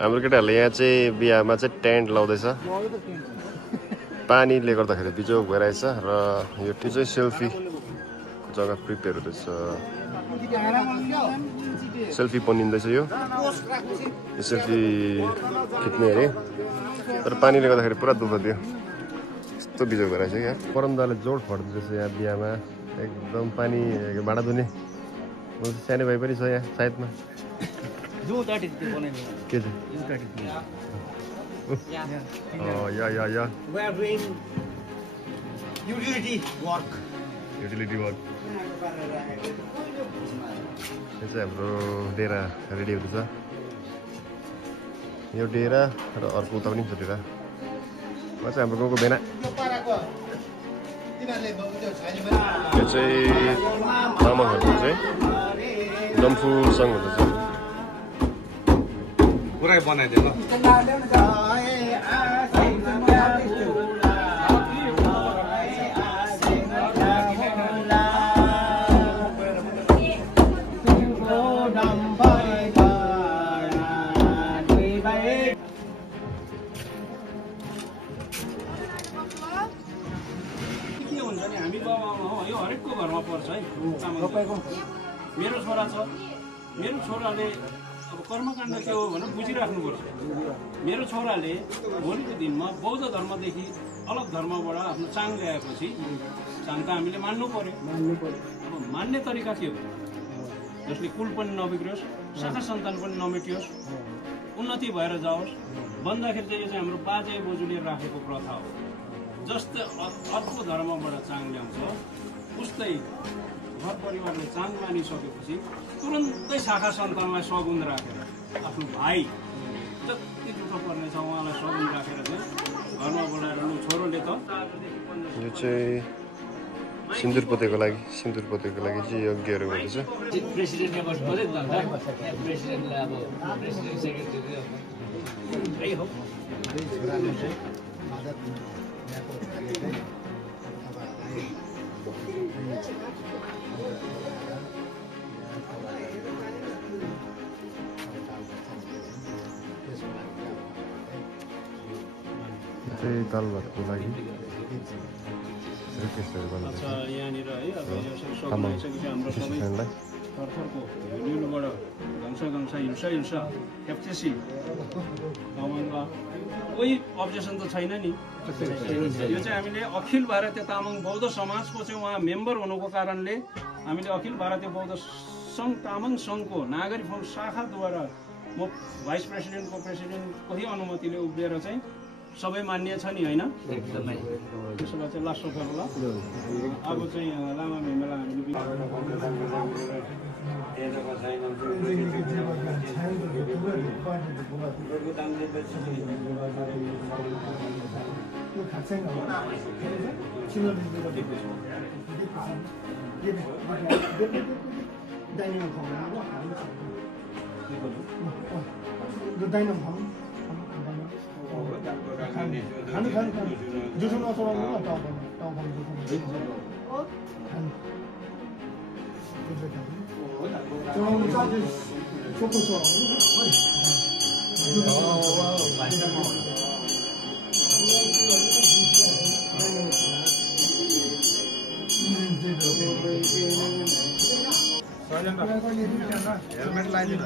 हाम्रो केटाहरूले यहाँ चाहिँ बिहामा चाहिँ टेन्ट लाउँदैछ पानीले गर्दाखेरि बिजोग भइरहेछ र यो चाहिँ सेल्फीको जग्गा प्रिपेयर हुँदैछ सेल्फी बनिँदैछ यो सेल्फी खिच्ने अरे तर पानीले गर्दाखेरि पुरा दुःख दियो यस्तो बिजोग भइरहेछ यहाँ परन्दाले जोड फर्दैछ यहाँ बिहामा एकदम पानी भाँडा धुने सानो भाइ पनि छ यहाँ सायदमा के चाहिँ युटिलिटी वर्क यो चाहिँ हाम्रो डेरा रेडी हुँदैछ यो डेरा र अर्को उता पनि छ डेरा चाहिँ हाम्रो गाउँको बेना यो चाहिँ तामाङहरूको चाहिँ डम्फु सङ्ग हुँदैछ पुरै बनाइदियो ल मेरो छोरा छ मेरो छोराले अब कर्मकाण्ड के हो भनेर बुझिराख्नुपर्छ मेरो छोराले भोलिको दिनमा बौद्ध धर्मदेखि अलग धर्मबाट आफ्नो चाङ ल्याएपछि चाङ त हामीले मान्नु पर्यो अब मान्ने तरिका के हो जसले कुल पनि नबिग्रियोस् शाखा सन्तान पनि नमेटियोस् उन्नति भएर जाओस् भन्दाखेरि चाहिँ यो चाहिँ हाम्रो बाजे बोजूले राखेको प्रथा हो जस्तै अर्को धर्मबाट चाङ ल्याउँछ उस्तै घर परिवारले चाङ मानिसकेपछि तुरन्तै शाखा सन्तानलाई सगुन राखेर आफ्नो भाइ जति दुःख पर्नेछ उहाँलाई सगुन राखेर चाहिँ घरमा बोलाएर छोरोले त यो चाहिँ सिन्दुर पोतेको लागि चाहिँ यज्ञहरू गर्दैछ प्रेसिडेन्टले बस्नुपर्छ प्रेसिडेन्टलाई अब प्रेसिडेन्ट सेक्रेटरी हो चाहिँ दाल भातको लागि यहाँनिर है अब यो सबै हाम्रो सबै थरथरको न्युबाट घङ्सा हिल्सा एफटिसी तामाङमा कोही अब्जेक्सन त छैन नि यो चाहिँ हामीले अखिल भारतीय तामाङ बौद्ध समाजको चाहिँ उहाँ मेम्बर हुनुको कारणले हामीले अखिल भारतीय बौद्ध सङ्घ तामाङ सङ्घको नागरिक फौज शाखाद्वारा म भाइस प्रेसिडेन्टको प्रेसिडेन्टकै अनुमतिले उभिएर चाहिँ सबै मान्य छ नि होइन एकदमै त्यसो भए चाहिँ लास्ट सोफर ल अब चाहिँ लामा मेमेला हेलमेट लगाइदिनु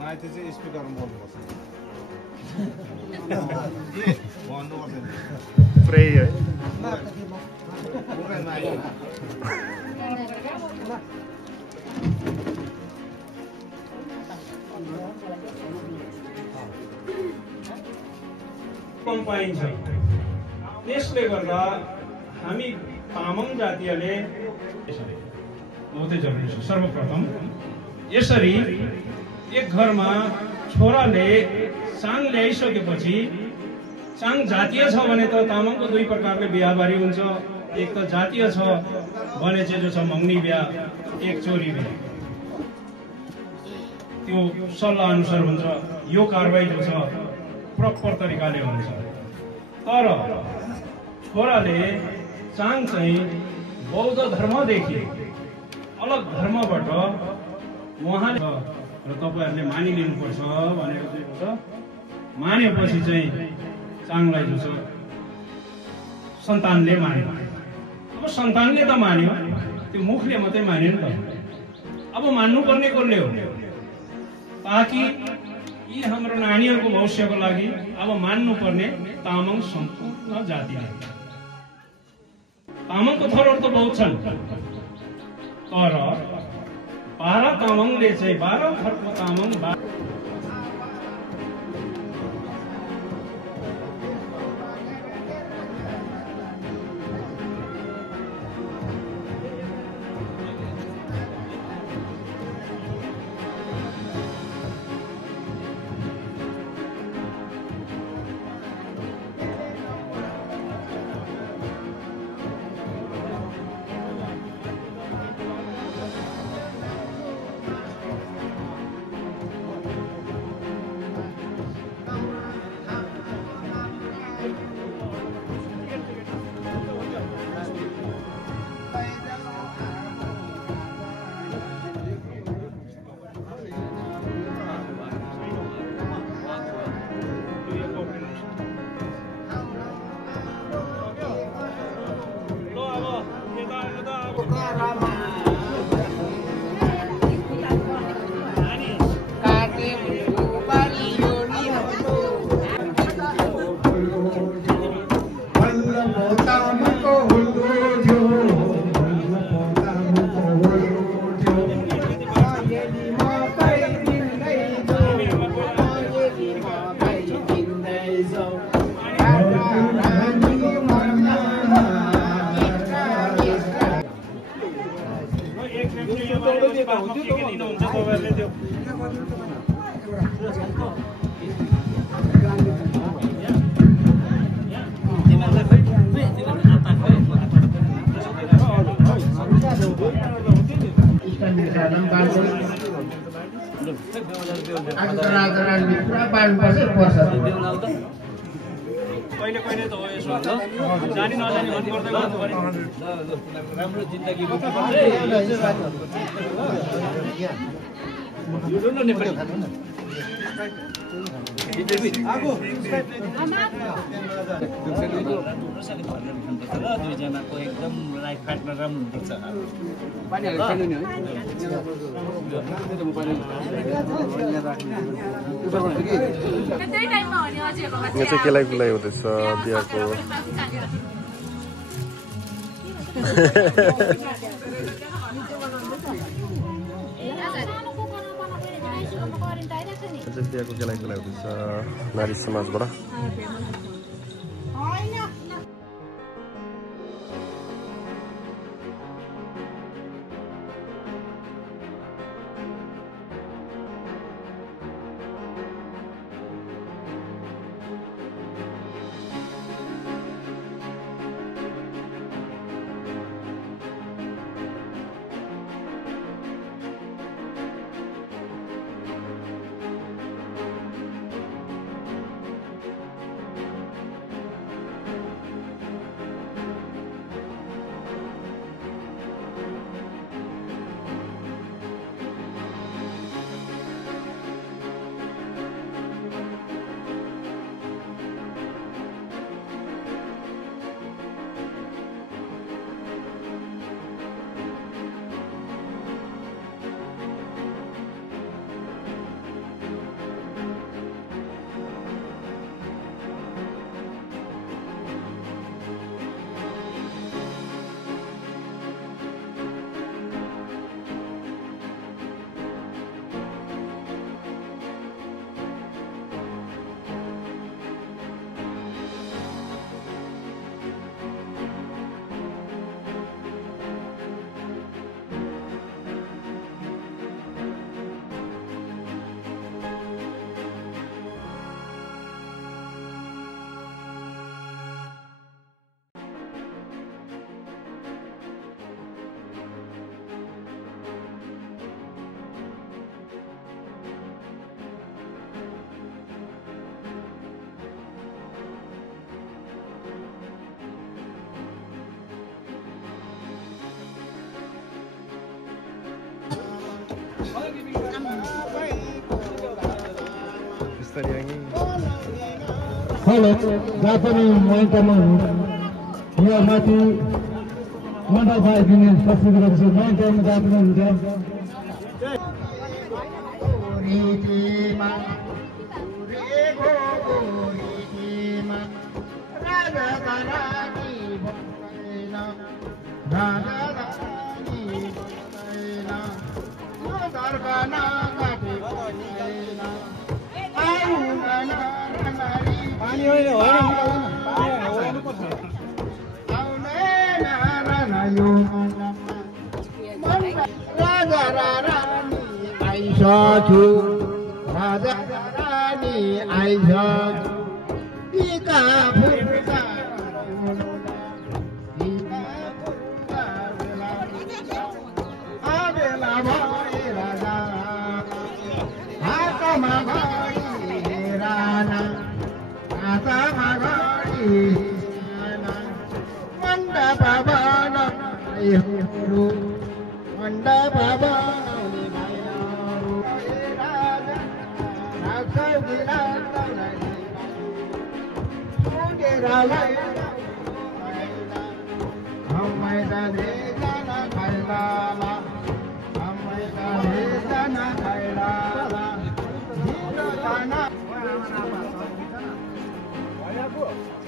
मलाई त्यो चाहिँ स्पिकरमा बोल्नुपर्छ पुरै है कम पाइन्छ त्यसले गर्दा हामी तामाङ जातीयले बहुतै जरुरी छ। सर्वप्रथम यसरी एक घरमा छोराले चाङ ल्याइसकेपछि चाङ जातीय छ भने त तामाङको दुई प्रकारले बिहाबारी हुन्छ। एक त जातीय छ भने चाहिँ जो छ मगनी बिहा, एक चोरी बिहा। त्यो सल्लाह अनुसार हुन्छ। यो कारबाही जो छ प्रपर तरिकाले हुन्छ। तर छोराले चाङ चाहिँ बौद्ध धर्मदेखि अलग धर्मबाट उहाँले र तपाईहरुले मानिलिनुपर्छ भनेको चाहिँ हुन्छ। मानेपछि चाहिँ चाङलाई जो छ सन्तानले मान्यो। अब सन्तानले त मान्यो, त्यो मुखले मात्रै मान्यो नि त। अब मान्नुपर्ने कसले हो? ताकि यी हाम्रो नानीहरूको भविष्यको लागि अब मान्नुपर्ने तामाङ सम्पूर्ण जातिले। तामाङको थरहरू त बहुत छन्, तर 12 तामाङले चाहिँ 12 थरको तामाङ कहिले त हो यसो जानी नजानी भन्नुपर्दै राम्रो जिन्दगी दुईजनाको एकदम लाइफ पार्टनर राम्रो हुनुपर्छ। यहाँ चाहिँ केलाई कुलाई हुँदैछ बिहाको। बिहाको केलाई कुलाई हुँदैछ नारी समाजबाट। हेलो जहाँ पनि मोनिटरमा यहाँ माथि मन्डल पाइदिने संस्कृति गरेको छ मोनिटरमा जहाँ पनि हुन्छ राजा रानी आइसा टीका फुर्का आबेला भए राजा हातमा घडी राना हातमा घडी मण्डप बनाउनु मण्डप बनाउने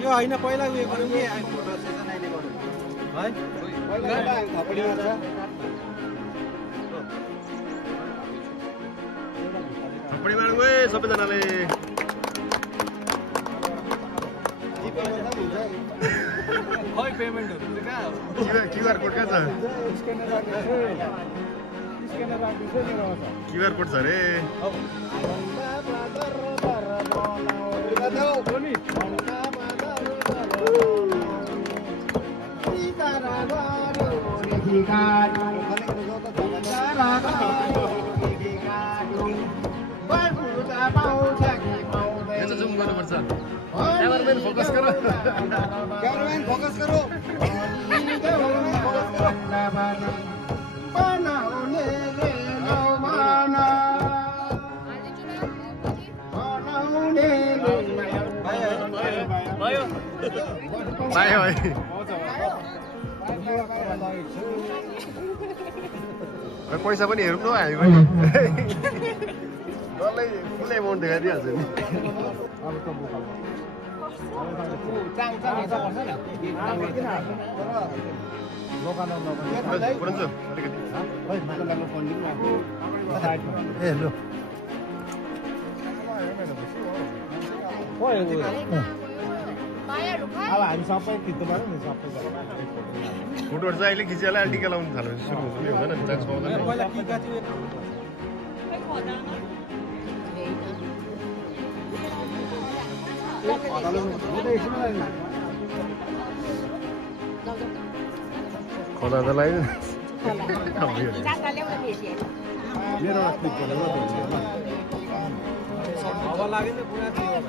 यो होइन पहिला उयो गरौँ कि फोटो सेसन अहिले गरौँ है थपडीमा छ थपडी मारौँ है सबैजनाले खै पेमेन्टहरु चाहिँ कहाँ हो क्युआर कोड कहाँ छ क्युआर कोड छ अरे जुम गर्नुपर्छ क्यामेराम्यान फोकस गर क्यामेराम्यान फोकस गरो पायो है पैसा पनि हेरौँ न हामी पनि डल्लै फुल एमाउन्ट देखाइदिइहाल्छ नि अब हामी सबै खिच्नु पर्यो नि सबै फोटोहरू चाहिँ अहिले खिचिहाल्यो अहिले टिका लाउनु थाल्यो सुरु हुन्छ नि हुँदैन नि चान्स पाउँदैन खदा त लाग्यो अब लाग्यो नि पुरा थियो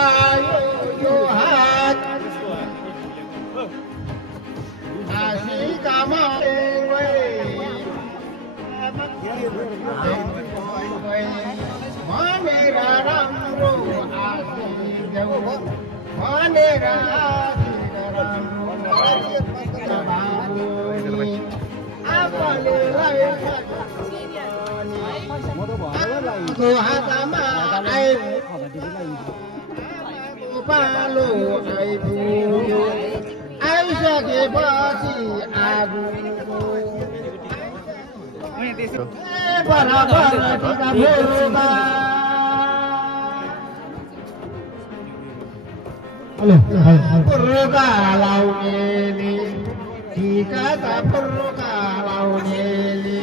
आयो यो हात आशिकामा भनेर राम्रो भनेर हातमा पालो आइपुग्यो आइसकेपछि आगो पुर्का लाउनेले टिका त पुर्का लाउनेले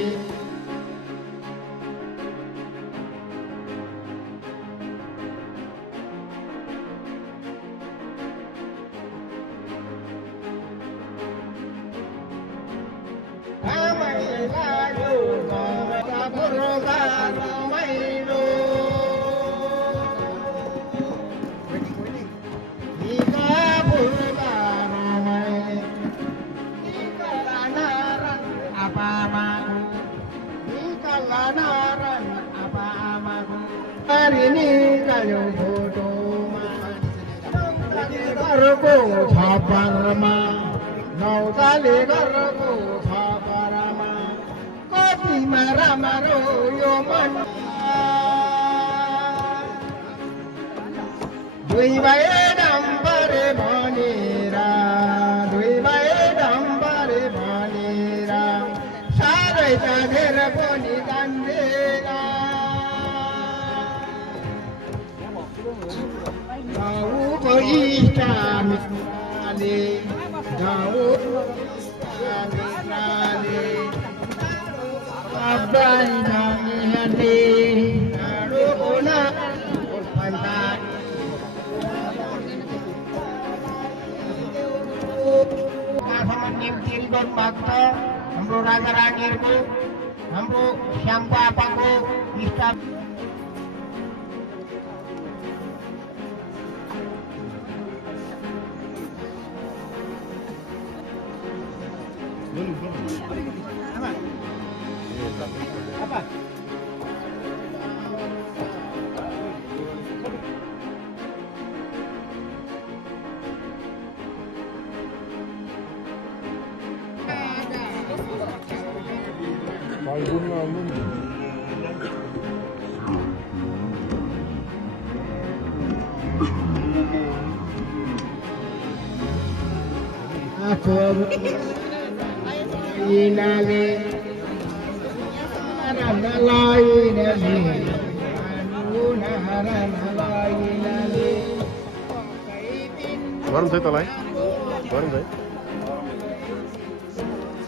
घरको छपरमा नौताले घरको छपरमा कतिमा राम्रो यो मन दुई भए डम्बरे भनेर दुई भए डम्बरे भनेर साह्रै जानेर पनि जान्दैन गाउँको इष्टमित्रले गाउँको इष्टमित्रले अब्बाई नानीहरूले टाढोको भन्दा भक्त हाम्रो राजा रानीहरूको हाम्रो श्यामको आपाको इष्ट गरम छ तँलाई गरम छ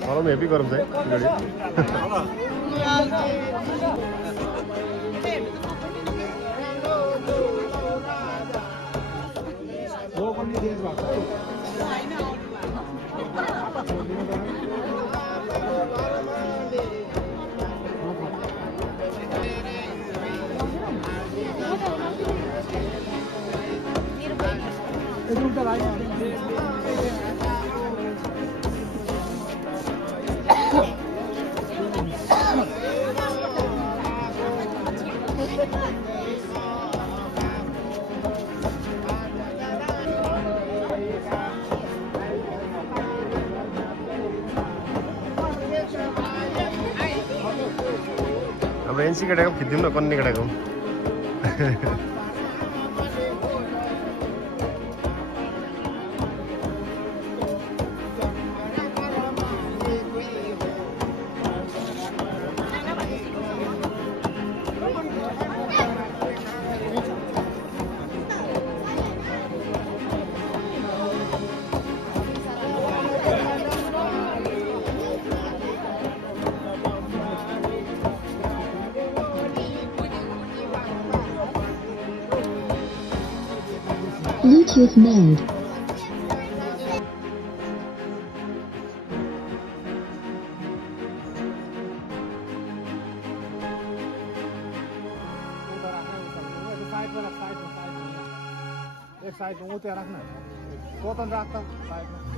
गरम हेभी गरम छ हाम्रो एनसी केटाको खिचिदिउँ न कन्ने केटाको Bluetooth mode. एक साइडमा उता राख्न स्वतन्त्र राख्छ साइडमा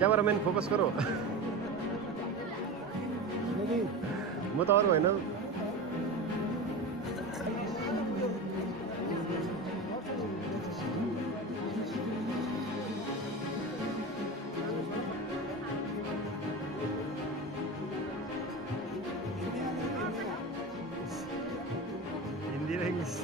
क्यामेराम्यान फोकस गरौ म त अरू होइन हिन्दी र English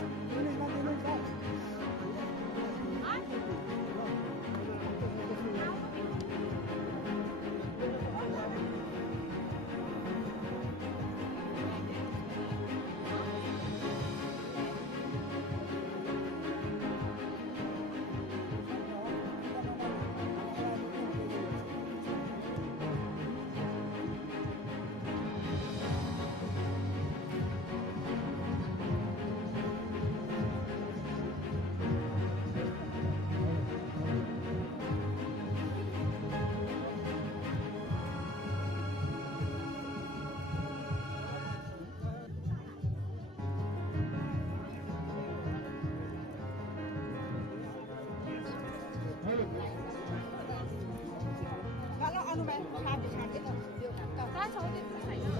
Kalau anu main habis itu dia kata. Kan soalnya itu saya.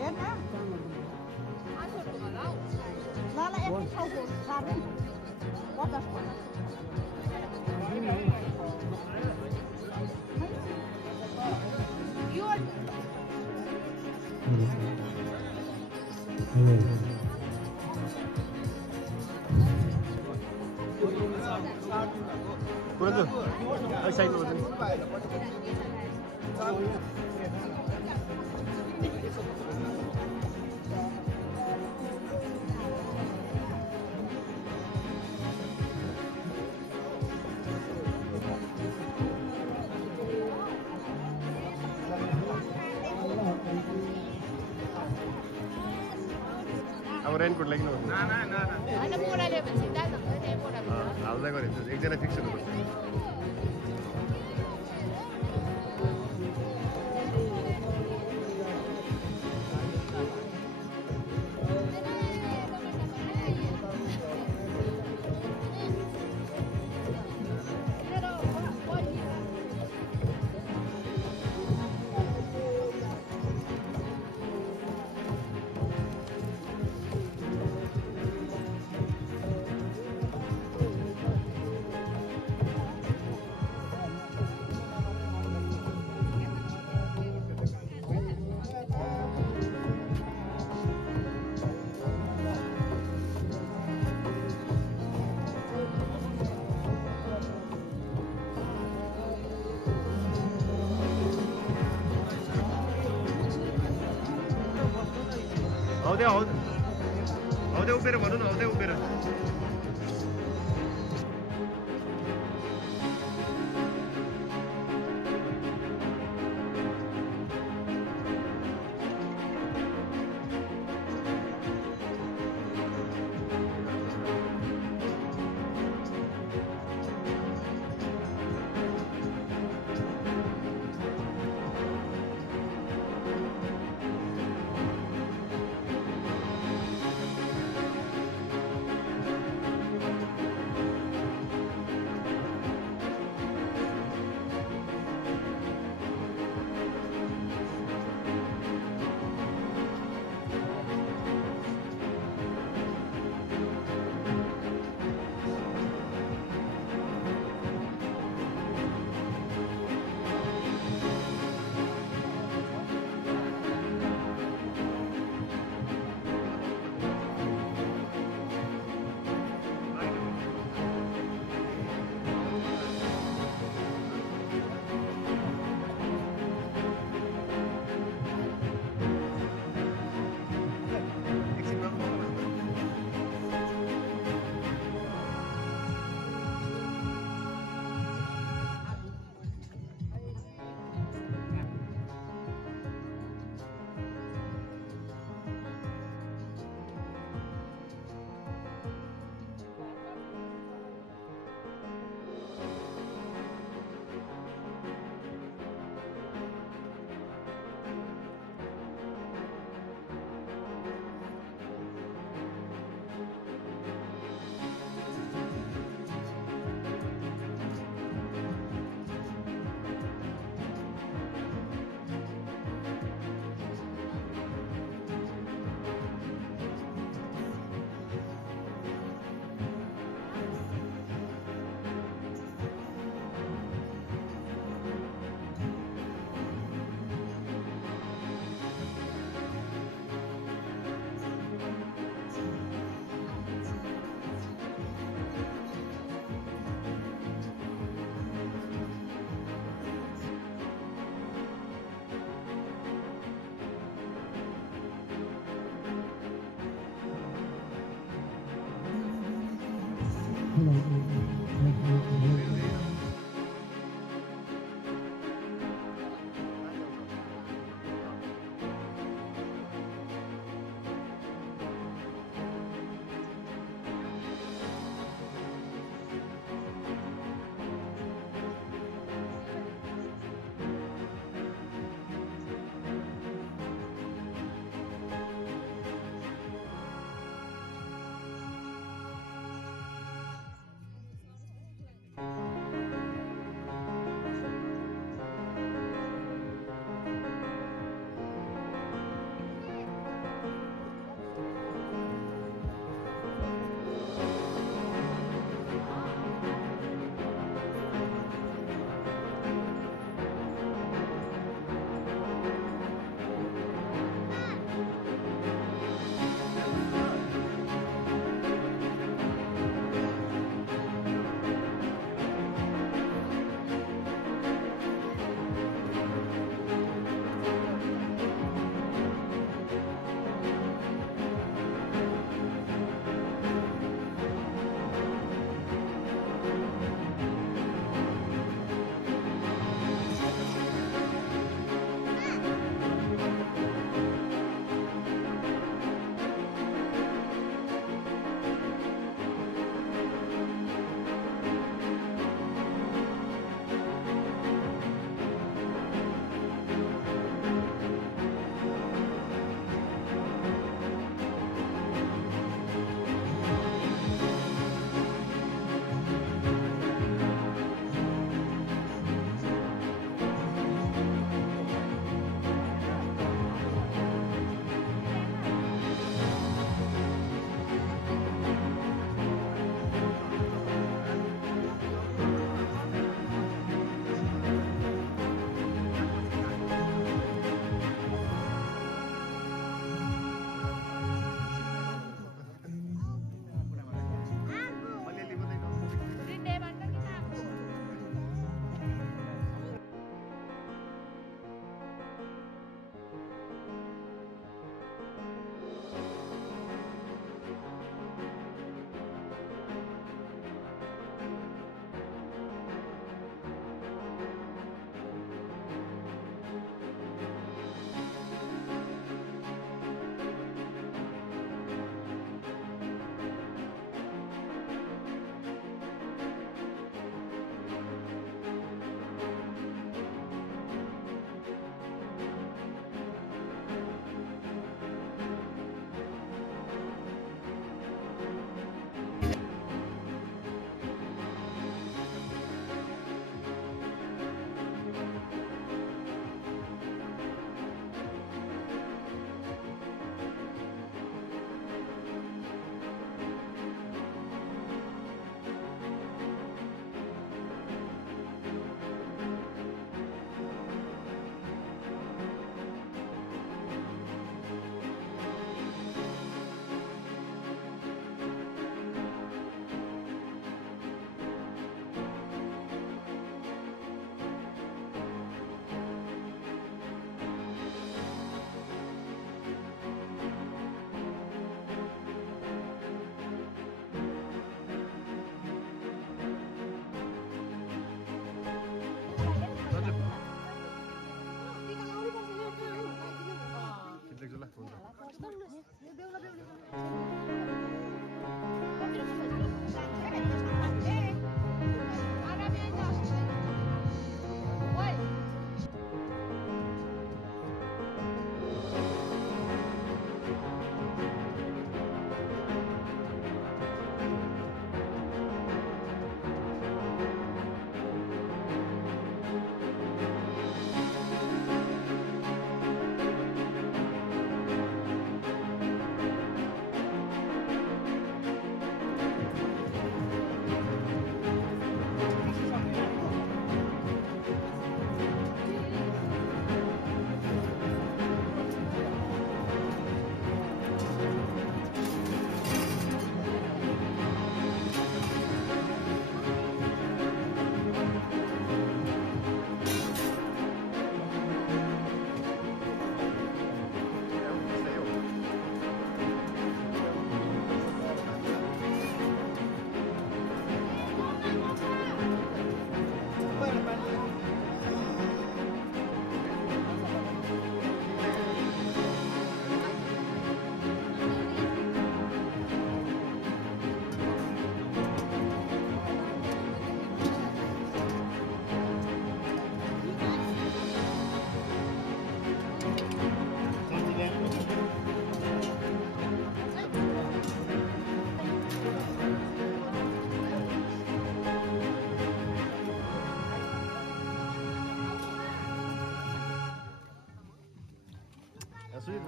Ya kan? Anu tu kalau. Lala em tahu pun sabe. What the fuck? You are पुरा त साइडमा बस्नु अब raincoat लगाइनु Ada murah dia bercinta sama dia murah. हाल्दै गरेँ एकजना fix हुनुपर्छ हौदे उभिएर भनौँ न हौदे उभिएर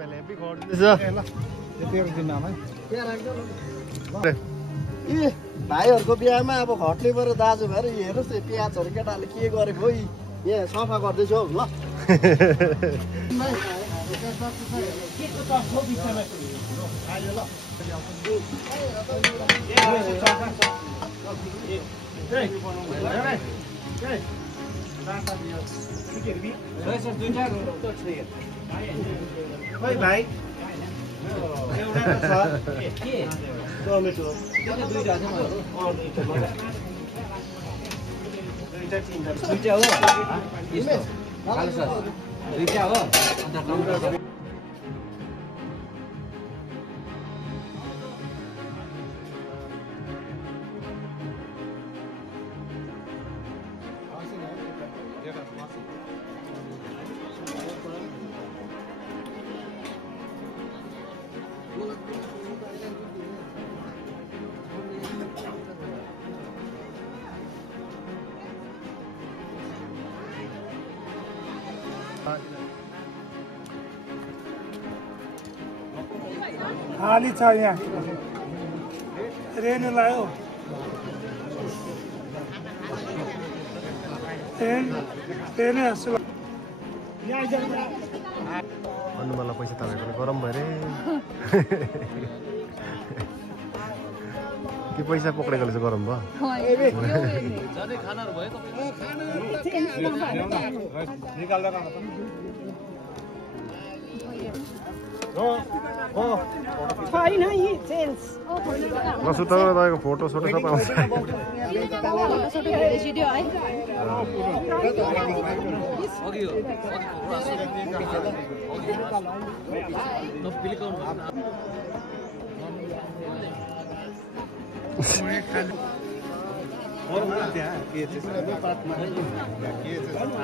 पहले भी खोल दिस तेरो दिन नाम है ए भाइहरुको बिहामा अब घटले पर दाजु भएर हेर्नुस् प्याजहरु केटाले के गरेको हो यहाँ सफा गर्दैछु हौ ल भाइ एउटा टमेटो दुईटा हो खाली छ यहाँ रेन लायो भन्नु मलाई पैसा तपाईँको गरम भयो रे के पैसा पक्रेको रहेछ गरम भयो छैन यी चेन्ज नसुताउन तपाईँको फोटो सोटो सब आउँछ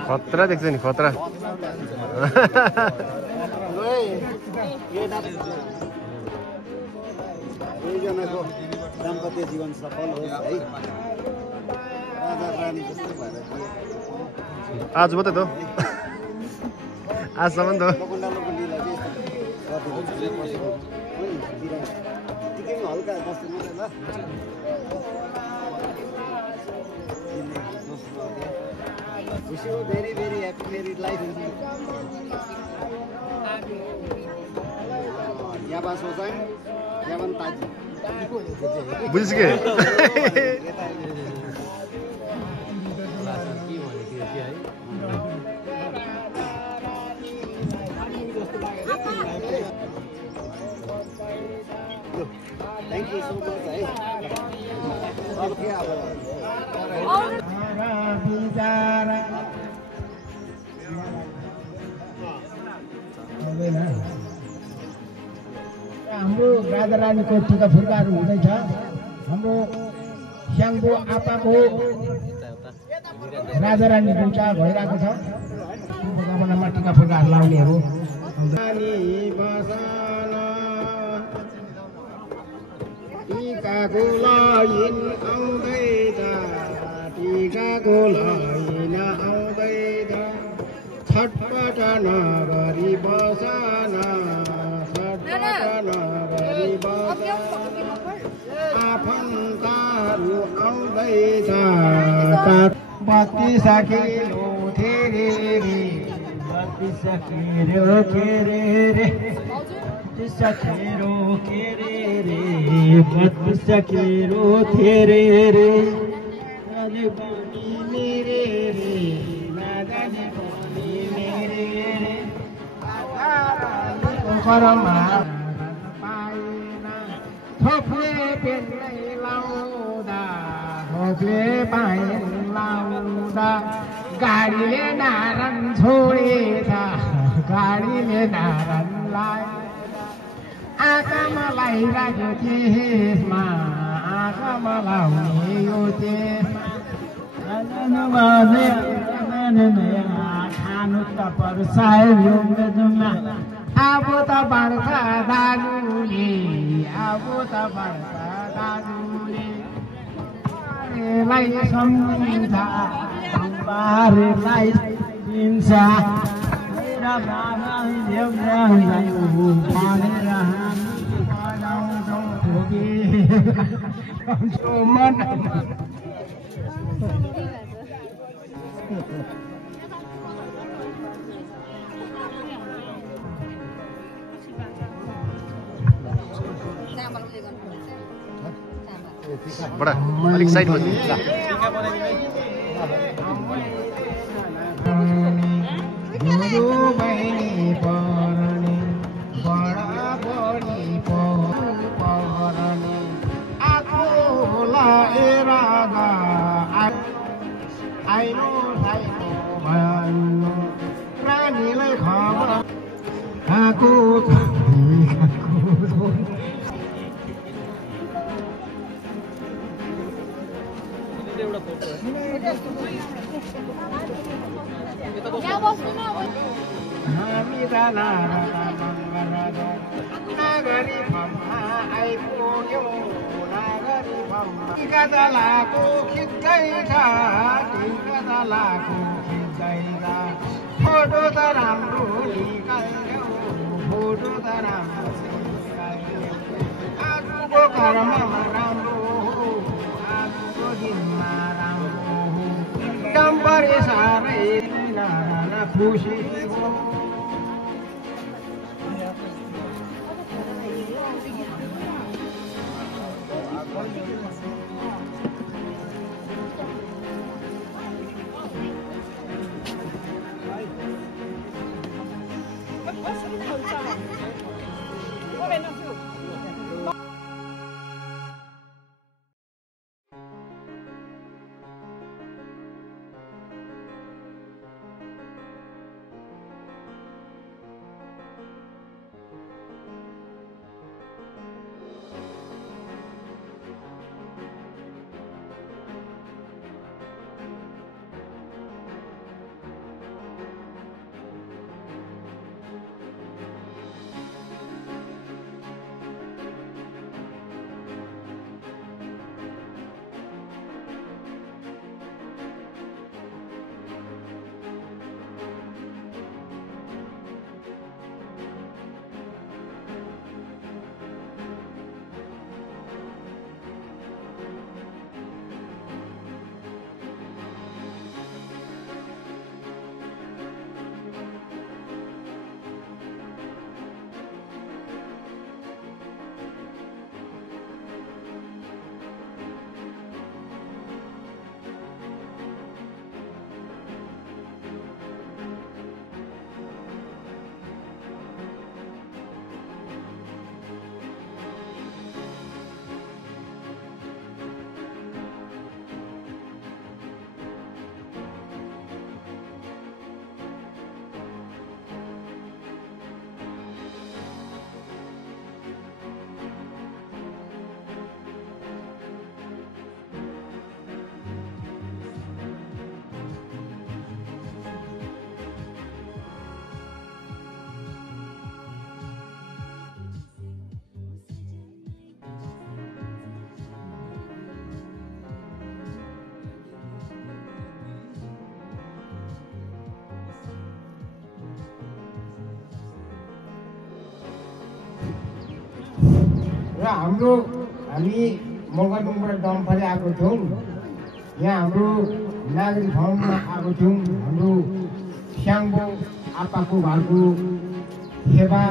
खतरा देख्छ नि खतरा दुईजनाको दाम्पत्य जीवन सफल होस् है राजा रानी जस्तो भएर आज मात्रै त आजसम्म त हल्का बस्नु मात्रै ल Wish you a very, very happy married life. Yaban Sosan, Yaban Taji. बुझिसके Thank you so much. Okay, हाम्रो राजा रानीको टिका फुर्काहरू हुँदैछ हाम्रो स्याङको आपाको राजा रानी पूजा भइरहेको छ शुभकामनामा टिका फुर्काहरू लाउनेहरू टिकाको लाइन आउँदैछ टिकाको लाइन आउँदैछ छटपट नगरी बसन आफन्तहरू आउँदैछ बत्ती सकिलो थेरे रे बत्ती सकिलो खेरे रे सकिलो खेरे रे बत्ती सकिलो थेरे रे जाने पानी मेरे रे ना जाने पानी मेरे रे करमा थोप्ले पेन्दै लाउँदा थोप्ले पाइन लाउँदा गाडीले नारायण छोडेछ गाडीले नारायण आँखामा लगाइरहेको त्यसमा आँखामा लाउने यो त्यसमा खानु त पर्छ यो मेजुमा अब त बढ्छ दाजुले अब त बढ्छ दाजुले बारेलाई सम्झिन्छ बारेलाई दिन्छ बडा अलिक साइड बस्नु फोटो त राम्रो निकाल्यो फोटो त राम्रो निकाल्यो आजको घरमा राम्रो हो आजको दिनमा राम्रो हो काम परे साह्रै नारायण खुसी हो हामी मगरबाट डम्फले आएको थियौँ यहाँ हाम्रो नागरिक भवनमा आएको थियौँ हाम्रो स्याङ्बो आप्पाको घरको सेवा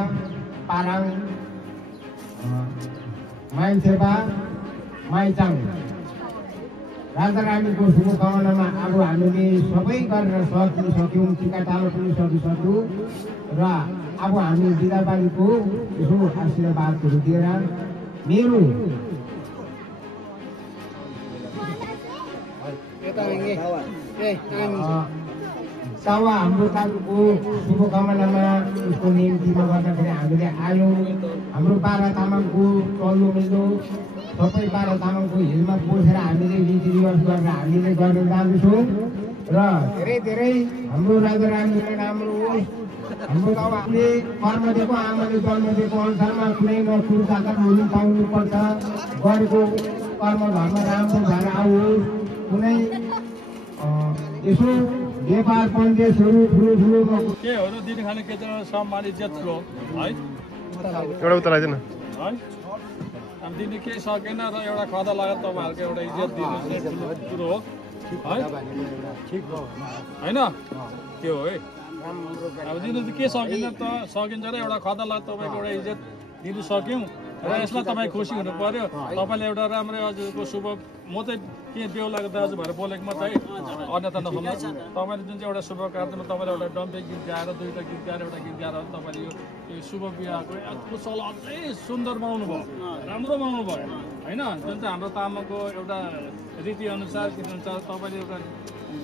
पाराङ माइसेवा माइचाङ राजारानीको शुभकामनामा अब हामीले सबै गरेर सकिसक्यौँ टिकाटालो पनि सकिसक्यौँ र अब हामी बिदाबारीको यसो आशीर्वादहरू दिएर मेरो तावा हाम्रो दाजुको शुभकामनामा उसको निम्तिमा गर्दाखेरि हामीले आयौँ हाम्रो बारा तामाङको चल्लो मिल्दो सबै बारा तामाङको हिलमा पोसेर हामीले रीतिरिवाज गरेर हामीले गरेर जाँदैछौँ र धेरै धेरै हाम्रो राजारानीलाई राम्रो होस् हाम्रो बाबाले कर्म दिएको आमाले जन्म दिएको अनुसारमा कुनै न कुनै जातक हुनु पाउनुपर्छ गरेको कर्म घरमा राम्रो भएर आओस् कुनै यसो नेपाल प्रदेशहरू ठुलो के हो र दिने खाने के सम्मान इज्जत हो है एउटा उता लगाइदिनु है अब दिने केही सकेन र एउटा खदा लगाएर तपाईँहरूको एउटा इज्जत दिनु चाहिँ ठुलो कुरो हो है होइन त्यो हो है अब दिनु त के सकिन्छ त सकिन्छ र एउटा खदा लगाएर तपाईँको एउटा इज्जत दिनु सक्यौँ र यसमा तपाईँ खुसी हुनु पर्यो तपाईँले एउटा राम्रै हजुरको शुभ म चाहिँ के बेहुलाको दाजु भएर बोलेको मात्रै अन्यथा नसम्म तपाईँले जुन चाहिँ एउटा शुभ कार्यमा तपाईँले एउटा डम्पे गीत गाएर दुईवटा गीत गाएर एउटा गीत गाएर तपाईँले यो शुभ बिहाको कुशल अझै सुन्दर बनाउनु भयो राम्रो बनाउनु भयो होइन जुन चाहिँ हाम्रो तामाङको एउटा रीतिअनुसार अनुसार तपाईँले एउटा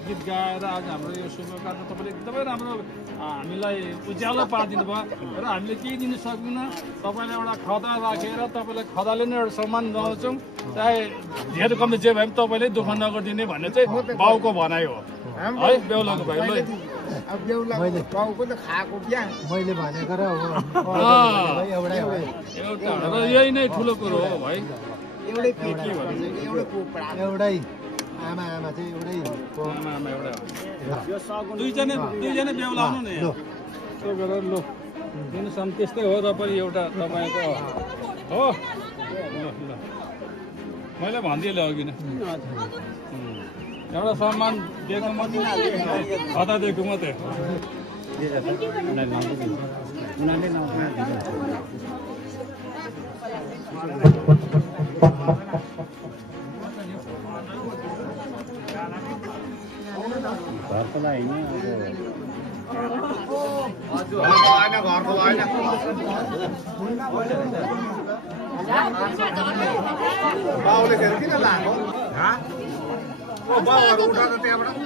गीत गाएर आज हाम्रो यो शुभ कार्य तपाईँले एकदमै राम्रो हामीलाई उज्यालो पारिदिनु भयो र हामीले केही दिन सक्दैनौँ तपाईँले एउटा खदा राखेर तपाईँले खदाले नै एउटा सम्मान जनाउँछौँ चाहे धेरै कम्ती जे भए पनि तपाईँले दुःख नगरिदिने भन्ने चाहिँ बाउको भनाइ हो है बेहुलाको भाइलाई बाउको त खाएको क्या मैले भनेको र एउटा र यही नै ठुलो कुरो हो भाइ एउटै आमा चाहिँ एउटै दुईजना बेहुला आउनु न त्यो गरेर लु दिनुसम्म त्यस्तै हो र पनि एउटा तपाईँको हो ल मैले भनिदिएँ अघि नै एउटा सम्मान दिएको मात्रै खदा दिएको मात्रै बाउले फेरि किन लाएको बाउहरू उठाएर त्यहाँबाट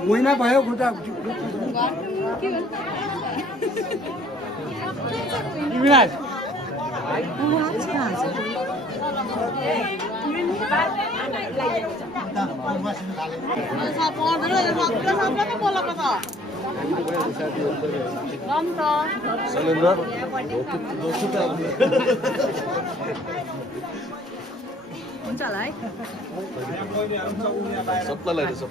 भुइँमा भयो खुट्टा हुन्छ होला है सबलाई भयो